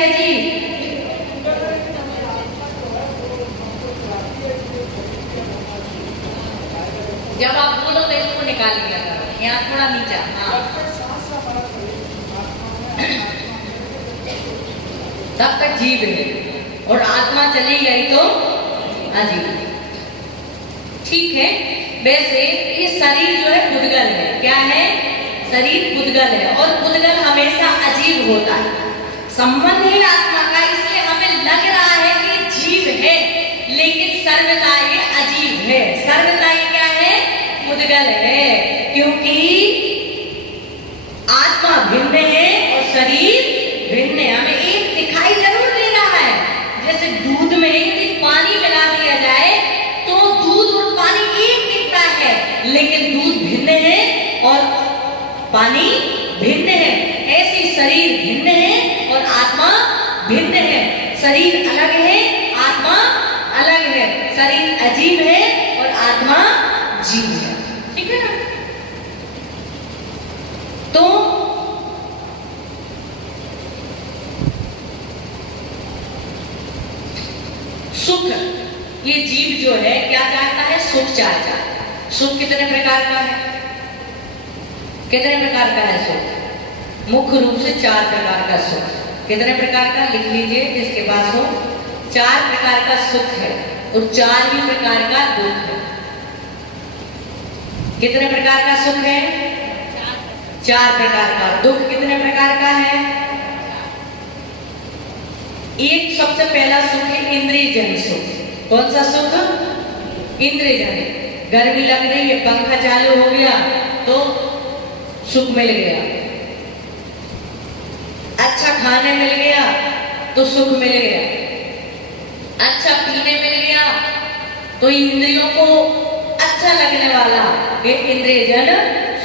है जी? जब आप बोलो तो इसको निकाल लिया करो, यहाँ थोड़ा नीचा। हाँ, तब तक जीव है और आत्मा चली गई तो अजीब। ठीक है, वैसे ये शरीर जो है पुद्गल है। क्या है? शरीर पुद्गल है और पुद्गल हमेशा अजीब होता है। संबंध है आत्मा का, इसलिए हमें लग रहा है कि जीव है, लेकिन सर्वथा ये अजीब है। सर्वथा ये क्या है? पुद्गल है, क्योंकि आत्मा भिन्न है और शरीर भिन्न है। हमें एक दिखाई जरूर दे रहा है, जैसे दूध में यदि पानी मिला दिया जाए तो दूध और पानी एक दिखता है, लेकिन दूध भिन्न है और पानी भिन्न है। ऐसे शरीर भिन्न है और आत्मा भिन्न है। शरीर अलग है, आत्मा अलग है। शरीर अजीब है और आत्मा जीव है। ठीक है ना? तो सुख, ये जीव जो है क्या चाहता है? सुख चाहता है। सुख कितने प्रकार का है? कितने प्रकार का है सुख? मुख्य रूप से 4 प्रकार का सुख। कितने प्रकार का? लिख लीजिए जिसके पास हो। 4 प्रकार का सुख है और 4 ही प्रकार का दुख है। कितने प्रकार का सुख है? 4 प्रकार का। दुख कितने प्रकार का है? एक सबसे पहला सुख है इंद्रियजन्य सुख। कौन सा सुख? इंद्रियजन्य। गर्मी लग रही है, पंखा चालू हो गया तो सुख मिल गया। अच्छा खाने मिल गया तो सुख मिल गया। अच्छा पीने मिल गया तो इंद्रियों को अच्छा लगने वाला ये इंद्रियजन्य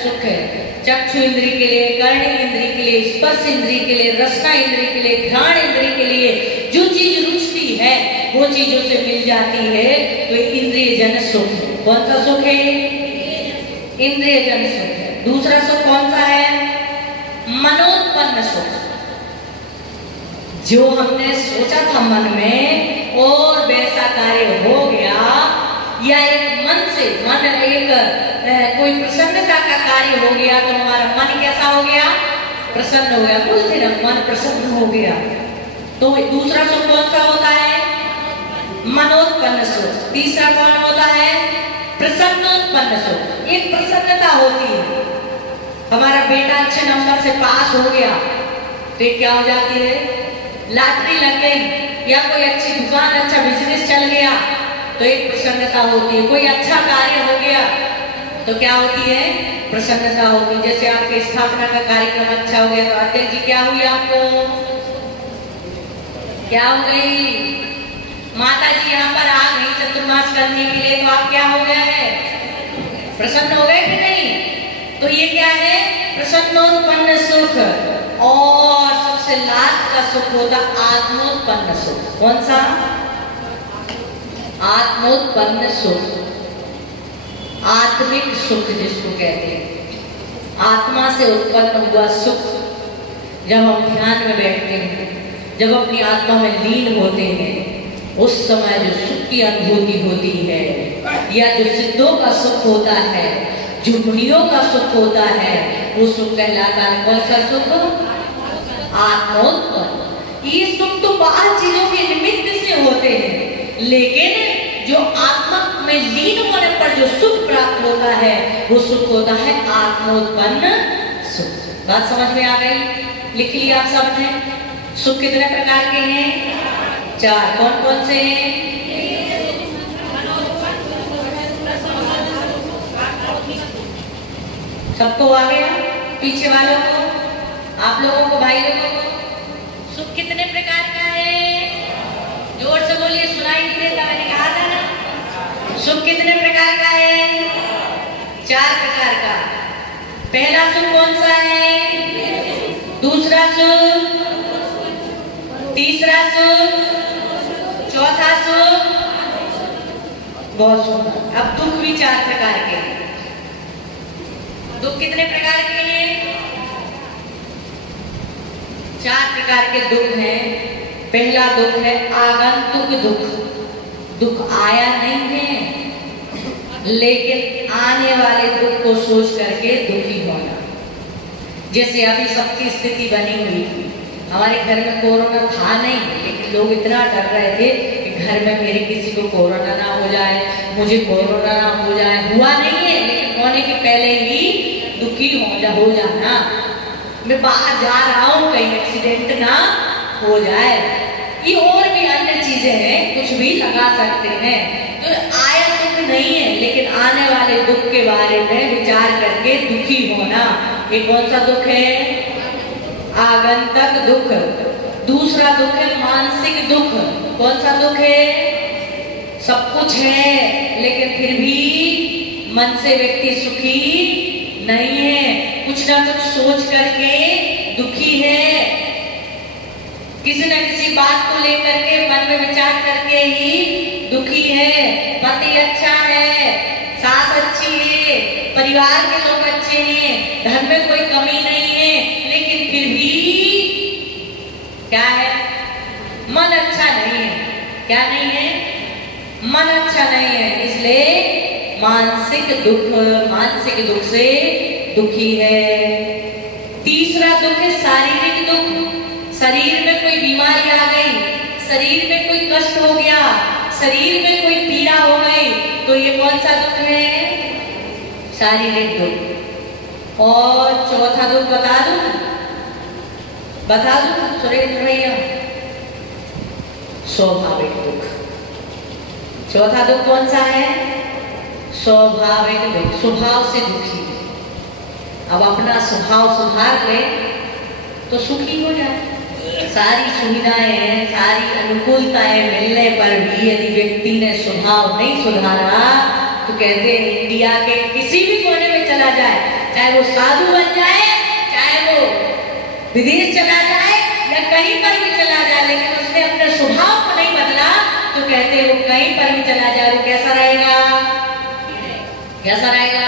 सुख है। चक्षु इंद्रिय के लिए, कर्ण इंद्रिय के लिए, स्पर्श इंद्रिय के लिए, रसना इंद्रिय के लिए, घ्राण इंद्रिय के लिए जो चीज रुचती है वो चीजों से मिल जाती है तो इंद्रियजन्य सुख है। कौन सा सुख है? इंद्रियजन्य सुख है। दूसरा सुख कौन सा है? मनोत्पन्न सुख। जो हमने सोचा था मन में और वैसा कार्य हो गया, या एक मन से एक कोई प्रसन्नता का कार्य हो गया तो हमारा मन कैसा हो गया? प्रसन्न हो गया। बोलते ना, मन प्रसन्न हो गया। तो दूसरा सुख कौन सा होता है? मनोत्पन्न सुख। तीसरा कौन होता है? प्रसन्नोत्पन्न सुख। एक प्रसन्नता होती है, हमारा बेटा अच्छे नंबर से पास हो गया तो क्या हो जाती है? लॉटरी लग गई या कोई अच्छी दुकान, अच्छा बिजनेस चल गया तो एक प्रसन्नता होती है। कोई अच्छा कार्य हो गया तो क्या होती है? प्रसन्नता होती है। जैसे आपके स्थापना का कार्यक्रम अच्छा हो गया तो अध्यक्ष जी क्या हुई? आपको क्या हो गई? माता जी यहाँ पर आ गई चतुर्मास करने के लिए तो आप क्या हो गया है? प्रसन्न हो गए कि नहीं? तो ये क्या है? प्रसन्नोत्पन्न सुख। और सबसे लास्ट का सुख होता आत्मोत्पन्न सुख। कौन सा? आत्मोत्पन्न सुख, आत्मिक सुख जिसको कहते हैं। आत्मा से उत्पन्न हुआ सुख। जब हम ध्यान में बैठते हैं, जब अपनी आत्मा में लीन होते हैं, उस समय जो सुख की अनुभूति होती है, या जो सिद्धों का सुख होता है, जो मुनियों का सुख होता है, वो सुख कहलाता है। कौन सा सुख? आत्मोत्पन्न। ये सुख तो बाहर चीजों के निमित्त से होते हैं, लेकिन जो आत्मा में लीन होने पर जो सुख प्राप्त होता है वो सुख होता है आत्मोत्पन्न सुख। बात समझ में आ गई? लिख लिया आप सबने? सुख कितने प्रकार के हैं? 4। कौन कौन से हैं? सबको आ गया? पीछे वालों को, आप लोगों को, भाई लोगों को? सुख कितने प्रकार का है? जोर से बोलिए, सुनाई नहीं देता। मैंने कहा था ना, सुख कितने प्रकार का है? 4 प्रकार का। पहला सुख कौन सा है? दूसरा सुख, तीसरा सुख, चौथा सुख। बहुत सुंदर। अब दुख भी 4 प्रकार के हैं। दुख कितने प्रकार के हैं? चार प्रकार के दुख हैं। पहला दुख है आगंतुक दुख। दुख आया नहीं है, लेकिन आने वाले दुख को सोच करके दुखी होना। जैसे अभी सबकी स्थिति बनी हुई थी, हमारे घर में कोरोना था नहीं, लेकिन लोग इतना डर रहे थे कि घर में मेरे किसी को कोरोना ना हो जाए, मुझे कोरोना ना हो जाए। हुआ नहीं है, लेकिन होने के पहले ही दुखी हो जाना। मैं बाहर जा रहा हूँ, कहीं एक्सीडेंट ना हो जाए। ये और भी अन्य चीजें हैं, कुछ भी लगा सकते हैं। तो आया दुख नहीं है, लेकिन आने वाले दुख के बारे में विचार करके दुखी होना। ये कौन सा दुख है? आगंतक दुख। दूसरा दुख है मानसिक दुख। कौन सा दुख है? सब कुछ है, लेकिन फिर भी मन से व्यक्ति सुखी नहीं है, कुछ ना कुछ सोच करके दुखी है। किसी न किसी बात को लेकर के मन में विचार करके ही दुखी है। पति अच्छा है, सास अच्छी है, परिवार के लोग अच्छे हैं, घर में कोई कमी नहीं है, लेकिन फिर भी क्या है? मन अच्छा नहीं है। क्या नहीं है? मन अच्छा नहीं है, इसलिए मानसिक दुख से दुखी है। तीसरा दुख है शारीरिक दुख। शरीर में कोई बीमारी आ गई, शरीर में कोई कष्ट हो गया, शरीर में कोई पीड़ा हो गई, तो ये कौन सा दुख है? शारीरिक दुख। और चौथा दुख बता दूं सुरेंद्र भैया? स्वाभाविक दुख। चौथा दुख कौन सा है? स्वाभाविक दुख। स्वभाव से दुखी। अब अपना स्वभाव सुधार ले तो सुखी हो जाए। सारी सुविधाएं हैं, सारी अनुकूलताएं मिलने पर भी यदि व्यक्ति ने स्वभाव नहीं सुधारा, तो कहते हैं इंडिया के किसी भी कोने में चला जाए, चाहे वो साधु बन जाए, चाहे वो विदेश चला जाए, या कहीं पर भी चला जाए, लेकिन उसने अपने स्वभाव को नहीं बदला, तो कहते हैं वो कहीं पर भी चला जाए, वो कैसा रहेगा? कैसा रहेगा?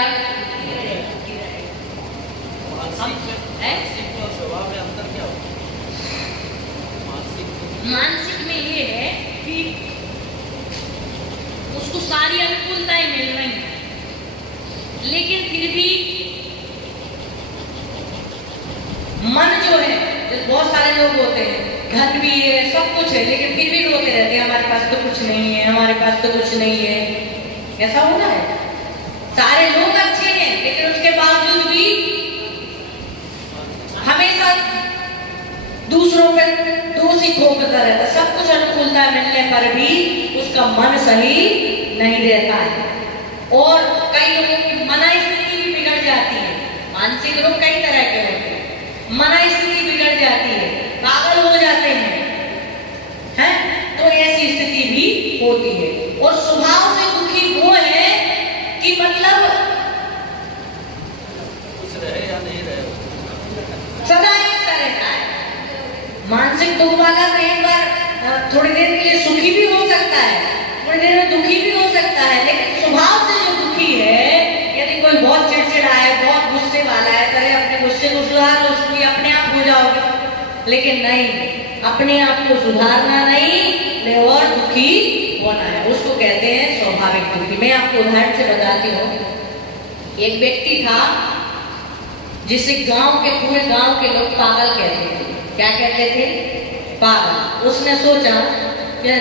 मानसिक में ये है कि उसको सारी अनुकूलताएं मिल रही हैं, लेकिन फिर भी मन जो है, बहुत सारे लोग होते हैं, घर भी है, सब कुछ है, लेकिन फिर भी रोते रहते हैं, हमारे पास तो कुछ नहीं है, हमारे पास तो कुछ नहीं है। ऐसा होना है? सारे लोग अच्छे हैं, लेकिन उसके बावजूद भी हमेशा दूसरों पे दोष ही थोपता रहता। सब कुछ अनुकूलता मिलने पर भी उसका मन सही नहीं रहता है। और कई लोगों की मनाई स्थिति भी बिगड़ जाती है। मानसिक रोग कई तरह के होते हैं। मनाई स्थिति बिगड़ जाती है, पागल हो जाते हैं, तो ऐसी स्थिति भी होती है। और स्वभाव से दुखी वो है कि मतलब सदा ऐसा रहता है। मानसिक दुख वाला तो एक बार थोड़ी देर के लिए सुखी भी हो सकता है, थोड़ी देर में दुखी भी हो सकता है, लेकिन स्वभाव से जो दुखी है, यदि कोई बहुत चिड़चिड़ा है, बहुत गुस्से वाला है, करे अपने गुस्से को सुधार लो, उसको अपने आप हो जाओगे। लेकिन नहीं, अपने आप को सुधारना नहीं और दुखी होना है, उसको कहते हैं स्वाभाविक दुखी। मैं आपको उदाहरण से बताती हूँ। एक व्यक्ति था जिसे गांव के पूरे गांव के लोग पागल कहते थे। क्या कहते थे? पागल। उसने सोचा कि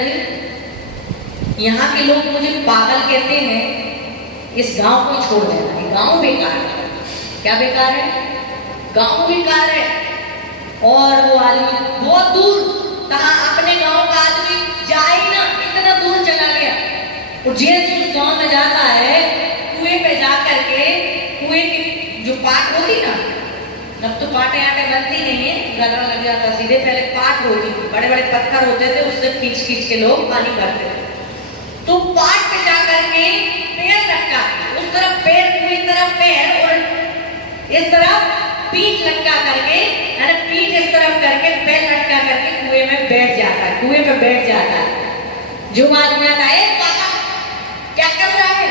यहाँ के लोग मुझे पागल कहते हैं, इस गांव को छोड़ देना। ये गांव बेकार है। क्या बेकार है? गांव बेकार है। और वो आदमी बहुत दूर, कहा अपने गांव का आदमी जाए ना, इतना दूर चला गया। और जैसे उस गांव में जाता है, कुएं पे जाकर के, कुएं की जो पाट होती ना, अब तो पाटे आटे बनती नहीं है, गदरा लग जाता सीधे। पहले पाट होती थी, बड़े बड़े पत्थर होते थे, उससे खींच खींच के लोग पानी भरते थे। तो पाट पे जाकर के पैर लटका, उस तरफ पैर, पूरी तरफ पैर, और इस तरफ पीठ लटका करके, पीठ इस तरफ करके पैर लटका करके कुएं में बैठ जाता है, कुएं पे बैठ जाता है। जो आदमी आता है, पागल क्या कर रहा है,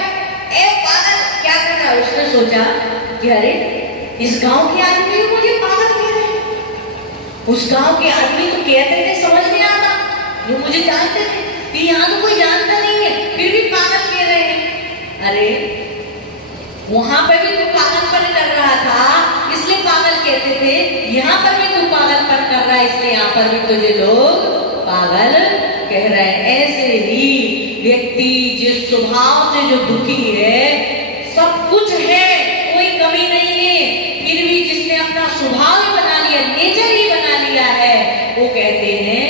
ए पागल क्या कर रहा है? उसने सोचा कि अरे इस गांव के आदमी मुझे पागल कह रहे हैं, उस गांव के आदमी तो कहते थे, समझ नहीं आता, जो मुझे जानते थे कि यहाँ तो कोई जानता नहीं है, फिर भी पागल कह रहे हैं। अरे वहां पर भी तू पागलपन कर रहा था, इसलिए पागल कहते थे, यहाँ पर भी तू पागलपन कर रहा है, इसलिए यहाँ पर भी तुझे लोग पागल कह रहे हैं। ऐसे ही व्यक्ति जिस स्वभाव से जो दुखी है, सब कुछ है, कोई कमी नहीं है, फिर भी जिसने अपना स्वभाव ही बना लिया, नेचर ही बना लिया है, वो कहते हैं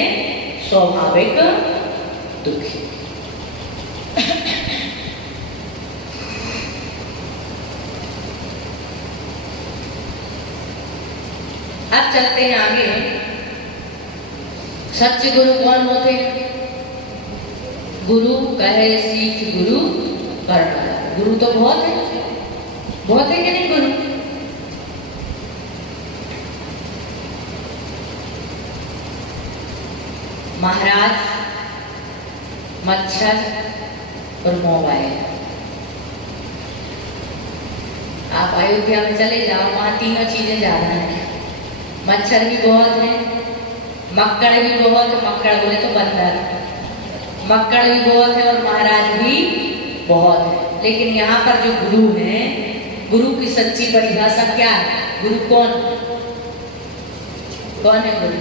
स्वाभाविक दुखी। अब चलते हैं आगे। सच्चे गुरु कौन होते हैं? गुरु कहे सीख गुरु पर। गुरु तो बहुत है कि नहीं गुरु? महाराज, मच्छर और मोबाइल। आप अयोध्या में चले जाओ, वहां तीनों चीजें ज्यादा हैं। मच्छर भी बहुत है, मक्कड़ भी बहुत है, मक्कड़ बोले तो बंदर, मक्कड़ भी बहुत है और महाराज भी बहुत है। लेकिन यहाँ पर जो गुरु है, गुरु की सच्ची परिभाषा क्या है? गुरु कौन है गुरु?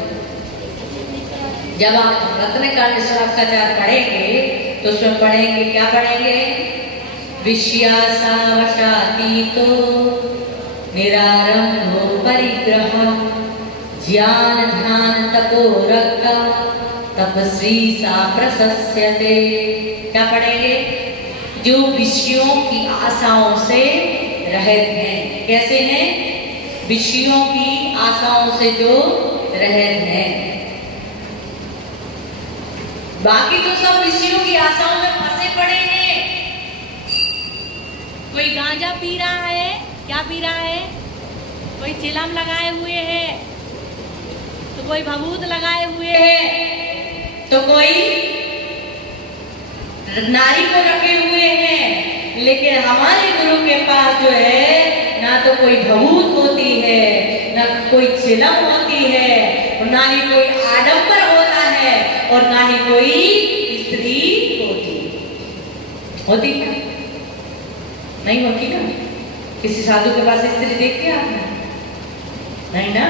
जब आप रत्नकाल शास्त्राचार पढ़ेंगे तो उसमें पढ़ेंगे, क्या पढ़ेंगे? विषयासावशातीतो निरारंभो परिग्रह ज्ञान ध्यान तपो रक्ता तपस्वी सा प्रशस्यते। क्या पढ़ेंगे? जो विषयों की आशाओं से रहित हैं। कैसे हैं? विषयों की आशाओं से जो रहित हैं। बाकी तो सब विषयों की आशाओं में फंसे पड़े हैं। कोई गांजा पी रहा है, क्या पी रहा है? कोई चिलम लगाए हुए है, तो कोई भभूत लगाए हुए है, तो कोई नारी को रखे हुए हैं। लेकिन हमारे गुरु के पास जो है, ना तो कोई भभूत होती है, ना कोई चिलम होती है, ना ही कोई आडंबर होता है, और ना ही कोई स्त्री होती क्या? नहीं होती ना? किसी साधु के पास स्त्री देखी आपने? नहीं ना?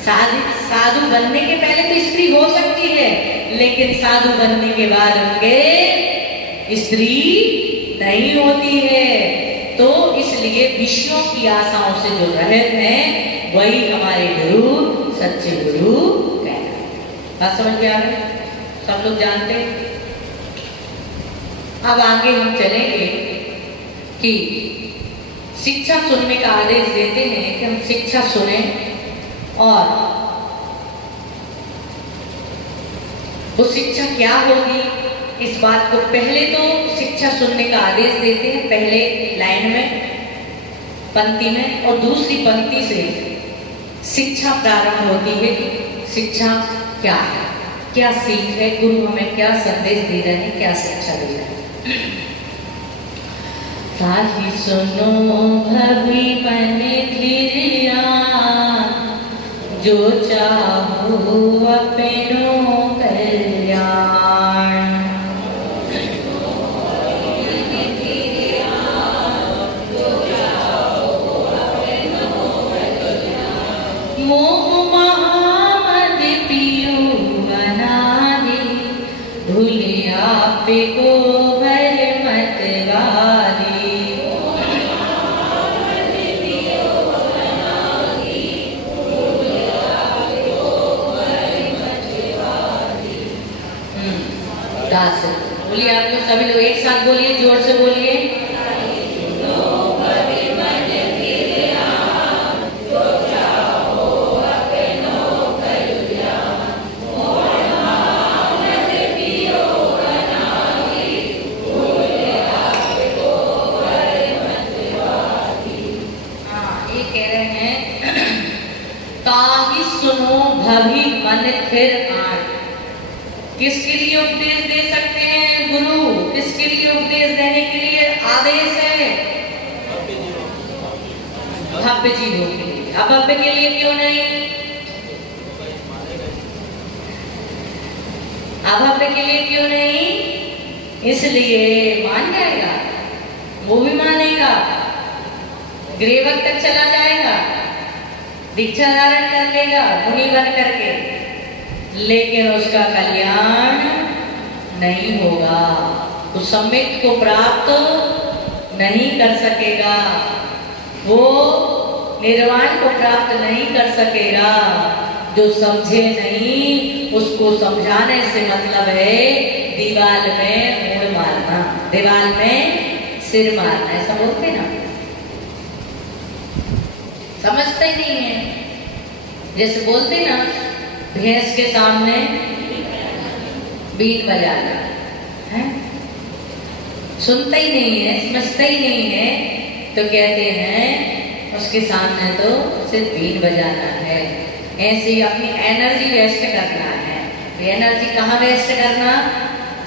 साधु बनने के पहले तो स्त्री हो सकती है, लेकिन साधु बनने के बाद उनके स्त्री नहीं होती है। तो इसलिए विषयों की आशाओं से जो रहित हैं, वही हमारे गुरु, सच्चे गुरु कहते हैं। बात समझ में आ रही? सब लोग जानते हैं। अब आगे हम चलेंगे कि शिक्षा सुनने का आदेश देते हैं कि हम शिक्षा सुने, और वो शिक्षा क्या होगी, इस बात को पहले तो शिक्षा सुनने का आदेश देते हैं, पहले लाइन में, पंक्ति में, और दूसरी पंक्ति से शिक्षा प्रारंभ होती है। शिक्षा क्या है, क्या सीख है, गुरु हमें क्या संदेश दे रहे हैं, क्या शिक्षा दे रहे हैं। ताहि सुनो भवि मन धीरिया, जो चाहो अपनो कल्याण। मोह महामद पियो बनाने, भूलिया पे को भर मत वारी। बोलिए, आप लोग सभी लोग एक साथ बोलिए, जोर से बोलिए। हाँ, ये कह रहे हैं, ताहि सुनो भवि मन थिर आन। किसके लिए उपदेश दे सकते हैं गुरु? किसके लिए उपदेश देने के लिए आदेश है? भव्य जीवों के लिए। अभव्य के लिए क्यों नहीं? अभव्य के लिए क्यों नहीं? इसलिए मान जाएगा, वो भी मानेगा, ग्रेवक तक चला जाएगा, दीक्षा धारण कर लेगा मुनि बन करके, लेकिन उसका कल्याण नहीं होगा, उस सम्यक को प्राप्त नहीं कर सकेगा, वो निर्वाण को प्राप्त नहीं कर सकेगा। जो समझे नहीं उसको समझाने से मतलब है दीवाल में मुड़ मारना, दीवाल में सिर मारना, ऐसा बोलते ना। समझते ही नहीं है। जैसे बोलते ना भैंस के सामने बीन बजाना है, सुनते ही नहीं है, समझते ही नहीं है, तो कहते हैं उसके सामने तो सिर्फ बीन बजाना है। ऐसे ही अपनी एनर्जी वेस्ट करना है। एनर्जी कहाँ वेस्ट करना?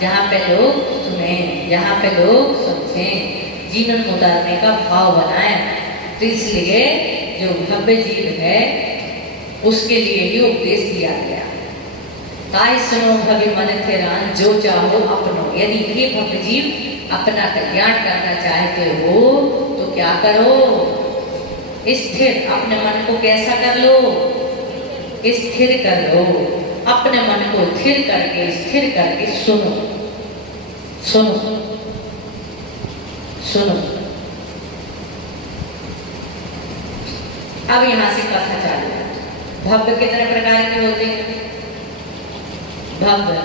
जहाँ पे लोग सुने, जहाँ पे लोग समझे, जीवन में उतारने का भाव बनाए। तो इसलिए जो भव्य जीव है उसके लिए ही उपदेश दिया गया। ताई सुनो भव्य मन थिरान, जो चाहो अपनो। यदि ये भव्य जीव अपना कल्याण करना चाहते हो तो क्या करो? स्थिर अपने मन को कैसा कर लो? स्थिर कर लो। अपने मन को स्थिर करके सुनो सुनो सुनो। अब यहां से कथा चालू है। भव्य कितने प्रकार के होते हैं? भव्य,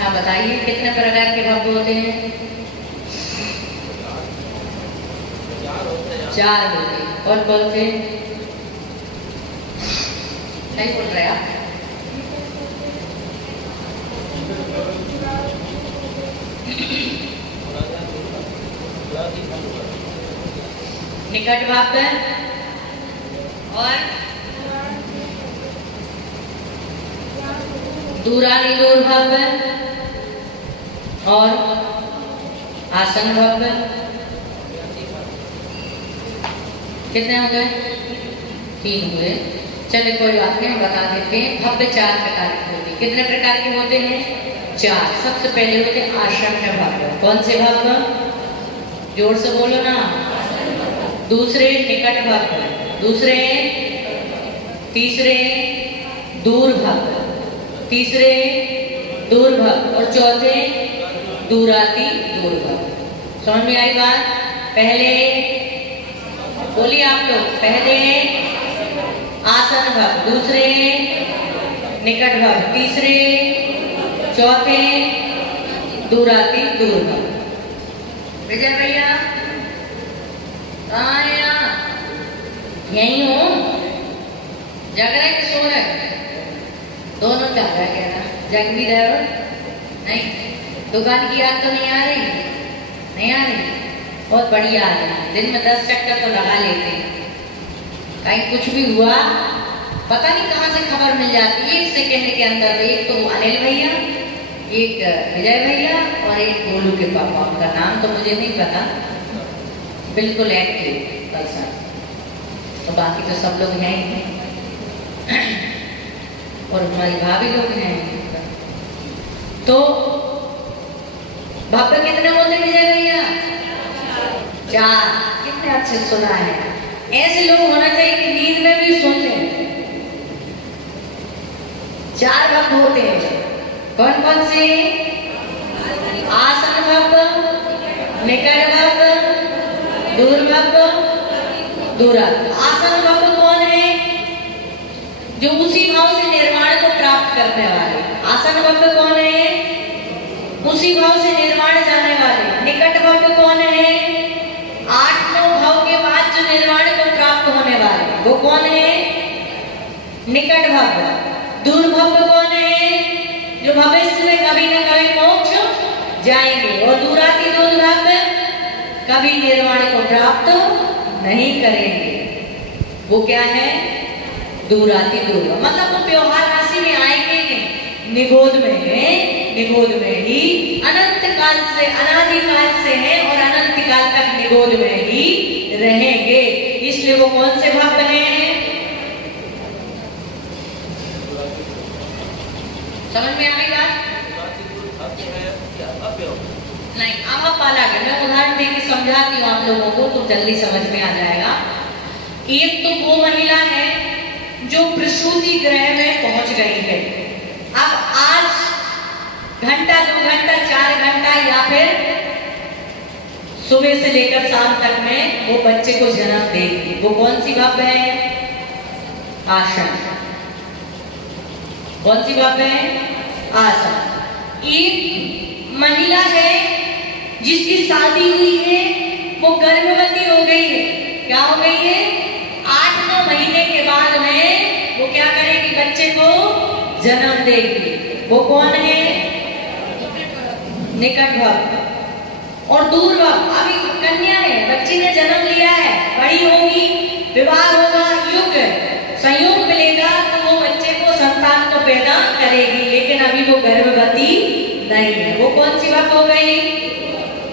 हाँ बताइए कितने प्रकार के भव्य होते हैं? 4 होते हैं। और कौन से? नहीं बोल रहे आप? निकट भाव और दूरानी दूर भाव और आसन भाव। कितने हो गए? 3 हुए। चले कोई बात नहीं, बता देते हैं। भव्य 4 प्रकार के होते हैं। कितने प्रकार के होते हैं? 4। सबसे पहले होते हैं आसन्न भव्य। कौन से भव्य? जोर से बोलो ना। दूसरे निकट भव्य, दूसरे, तीसरे दूर भव्य, तीसरे दूर भव्य और चौथे दूराती दूर भव्य। समझ में आई बात? पहले बोलिए आप लोग। पहले आसन भव्य, दूसरे निकट भव्य, तीसरे चौथे दूराती दूर भव्य। विजय भैया कहाँ है? यहीं हो? जग रहे कि सो रहे? दोनों चल रहा है। क्या जग भी रहे हो? नहीं। दुकान की याद तो नहीं आ रही? नहीं आ रही? बहुत बढ़िया आ रही। दिन में 10 चक्कर तो लगा लेते हैं। कहीं कुछ भी हुआ पता नहीं कहाँ से खबर मिल जाती है 1 सेकंड के अंदर। एक तो अनिल भैया, एक विजय भैया और एक गोलू के पापा। उनका नाम तो मुझे नहीं पता। बिल्कुल एक्टिव पर्सन। तो बाकी तो सब लोग हैं ही और हमारी भाभी लोग हैं। तो भव्य कितने बोलते विजय भैया? 4। कितने अच्छे सुना है। ऐसे लोग होना चाहिए कि नींद में भी सुन लें। 4 भव्य होते हैं। कौन कौन से? आसन भव्य, निकट भव्य, दूर भव्य, दूरा। आसन भव्य कौन है? जो उसी भाव से निर्वाण को प्राप्त करने वाले। आसन भव्य कौन है? उसी भाव से निर्वाण जाने वाले। निकट भव्य कौन है? 8-9 भाव के बाद जो निर्वाण को प्राप्त होने वाले, वो कौन है? निकट भव्य। दूर भव्य कौन है? जो भविष्य में कभी न कभी मोक्ष जाएंगे। और दूराती दूर भव्य कभी निर्वाण को प्राप्त नहीं करेंगे। वो क्या है? दूराती दूर। मतलब वो व्यवहार राशि में आएंगे नहीं, निगोद में है। निगोद में ही अनंत काल से, अनादिकाल से है और अनंत काल तक निगोद में ही रहेंगे। इसलिए वो कौन से भक्त हैं? समझ में आ गई बात? नहीं, अब वाला है, मैं उदाहरण देके समझाती हूँ आप लोगों को, तो जल्दी समझ में आ जाएगा। एक तो वो महिला है जो प्रसूति गृह में पहुंच गई है। अब आज घंटा, 2 घंटा, 4 घंटा या फिर सुबह से लेकर शाम तक में वो बच्चे को जन्म देगी। वो कौन सी भाव है? आसन। कौन सी भाव है? आसन। एक महिला है जिसकी शादी हुई है, वो गर्भवती हो गई है। क्या हो गई है? 8-9 महीने के बाद में वो क्या करेगी? बच्चे को जन्म देगी। वो कौन है? निकट भाव और दूर भाव। अभी कन्या है, बच्ची ने जन्म लिया है, बड़ी होगी, विवाह होगा, युग संयोग मिलेगा तो वो बच्चे को, संतान को पैदा करेगी, लेकिन अभी वो गर्भवती नहीं है। वो कौन सी भाव हो गई?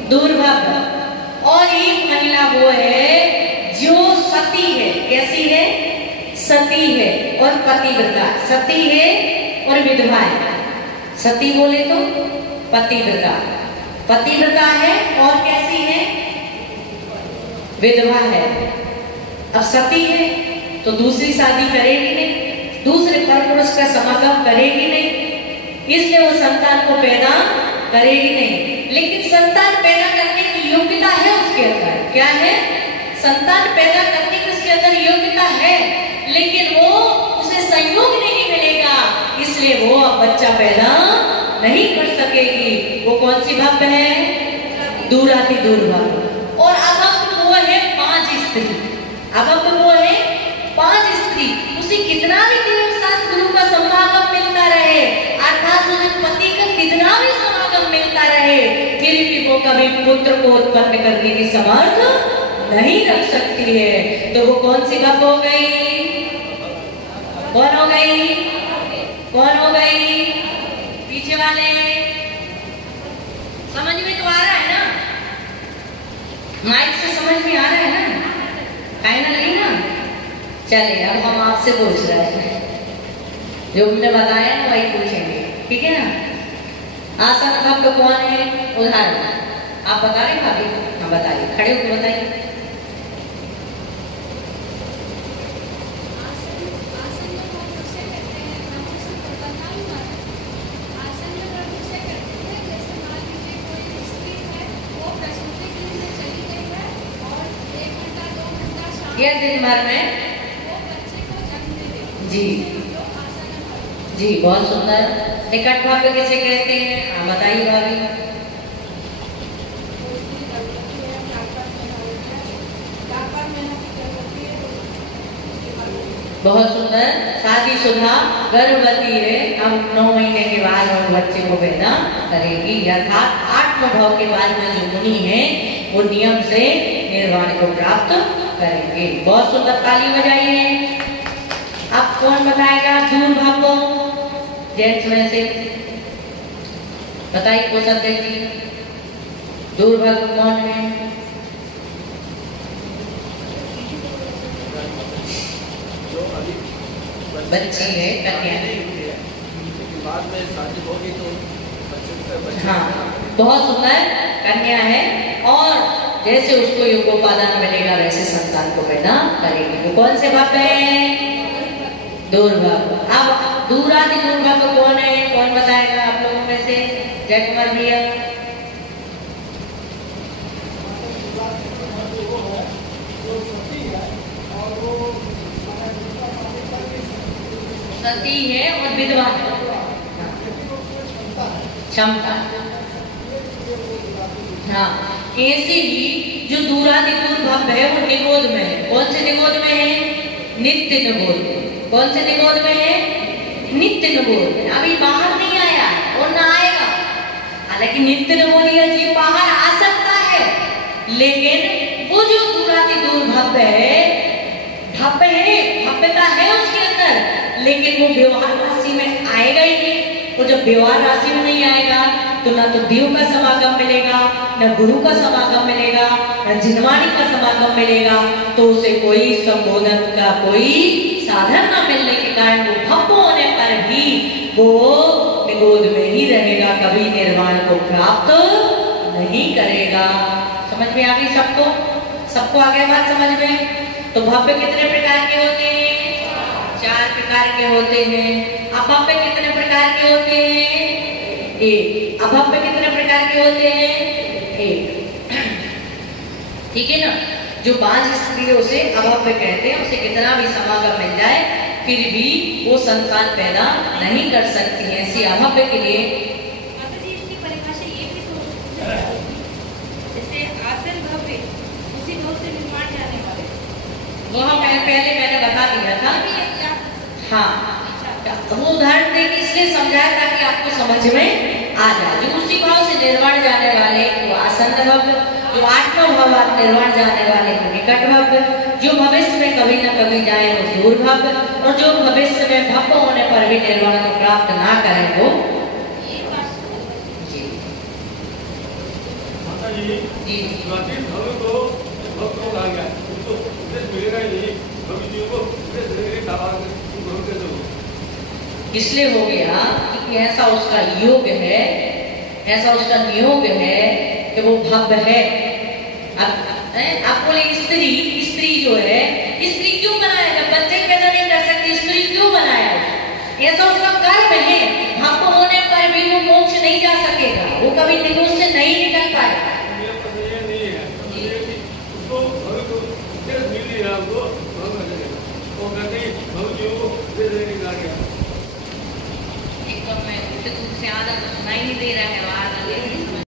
दूर भाव। और एक महिला वो है जो सती है। कैसी है? सती है और पतिव्रता। सती है और विधवा है। सती बोले तो पतिव्रता, पतिव्रता है और कैसी है? विधवा है। अब सती है तो दूसरी शादी करेगी नहीं, दूसरे परपुरुष का समागम करेगी नहीं, इसलिए वो संतान को पैदा करेगी नहीं। लेकिन संतान पैदा करने की योग्यता है उसके अंदर। क्या है? संतान पैदा करने की उसके अंदर योग्यता है, लेकिन वो उसे संयोग नहीं मिलेगा, इसलिए वो अब बच्चा पैदा नहीं कर सकेगी। वो कौन सी भाव है? दूराति दूर भाव। और अब वो है 5 स्त्री। अब वो है 5 स्त्री। उसे कितना भी देवशास्त्र गुरु का समागम मिलता रहे, अर्थात उसे पति का कितना भी समागम मिलता रहे, फिर भी वो कभी पुत्र को उत्पन्न करने की समर्थ नहीं रख सकती है। तो वो कौन सी भाव हो गई? कौन हो गई? कौन हो गई? पीछे वाले समझ में तो आ रहा है ना? माइक से समझ में आ रहा है ना? फाइनल नहीं ना? चलिए अब हम आपसे पूछ रहे हैं, जो हमने बताया ना वही पूछेंगे, ठीक है ना? आसन भाव तो कौन है? उदाहरण आप बता रहे भाभी? हाँ बताइए, खड़े होकर बताइए। यह दिन भर में जी जी बहुत सुंदर। निकट भाव किसे कहते हैं? हाँ बताइए भाभी। बहुत सुंदर। शादीशुदा गर्भवती है, अब 9 महीने के बाद हम बच्चे को पैदा करेगी, अर्थात 8 भाव के बाद में जो मुनि है वो नियम से निर्वाण को प्राप्त करेंगे। बहुत सुंदर, ताली बजाइए। अब कौन बताएगा दूर भाव को? जेंट्स में से बताइए, कोषाध्यक्ष जी, दूर भाव कौन है? बच्ची है, कन्या है। बाद में शादी होगी तो हाँ बहुत सुंदर, कन्या है और जैसे उसको योगोपादान मिलेगा वैसे संतान को पैदा करेगी। वो कौन से भाव है? दूर भाव। अब दूरादि दूर भाव कौन है? कौन बताएगा आप लोगों में से? जय कुमार भैया। सती है और विधवा है। क्षमता। हाँ ऐसे ही जो दूरादि दूर भाव है वो निगोद में है। कौन से निगोद में है? नित्य निगोद। कौन से निगोद में है? नित्य निगोद। अभी बाहर नहीं आया और ना आएगा। हालांकि नित्य निगोद जीव बाहर आ सकता है, लेकिन वो जो दूरादि दूर भाव है, भाव है, भव्यता है उसके अंदर, लेकिन वो व्यवहार राशि में आएगा ही नहीं। और जब व्यवहार राशि में नहीं आएगा तो ना तो देव का समागम मिलेगा, न गुरु का समागम मिलेगा, न जिनवाणी का समागम मिलेगा, तो उसे कोई संबोधन का कोई साधन न मिलने के कारण वो भव्य होने पर भी वो कभी निर्वाण को प्राप्त नहीं करेगा। समझ में आ गई सबको? सबको आ गया बात समझ में? तो भव्य कितने प्रकार के होते हैं? 4 प्रकार के होते हैं। अभव्य कितने प्रकार के होते हैं? 1। अभव्य कितने प्रकार के होते हैं? 1। ठीक है ना? जो बांझ स्त्रियों से अभव्य कहते हैं, उसे कितना भी समागम मिल जाए फिर भी वो संतान पैदा नहीं कर सकती है। ऐसी अभव्य के लिए इसकी परिभाषा ये भी तो जैसे आसन भव्य उसी भाव से निर्माण जाने वाले, वहाँ पहले मैंने बता दिया था। हाँ, वो उदाहरण देके इसलिए समझाया ताकि आपको समझ में आ जाए। जो उसी भाव से निर्वाण जाने वाले वो आसन्न भव्य, जो 8वां भाव निर्वाण जाने वाले वो निकट भव्य, जो भविष्य में कभी न कभी जाए वो दूर भव्य, और जो भविष्य में भव्य होने पर भी निर्वाण को प्राप्त ना करे वो जी भव्य को भक्त कहा गया, उसको उपदेश मिलेगा ही नहीं, भव्य जीव को उपदेश मिलेगा इसलिए हो गया कि ऐसा उसका योग है, ऐसा उसका नियोग है कि वो भव्य है। अब बोले स्त्री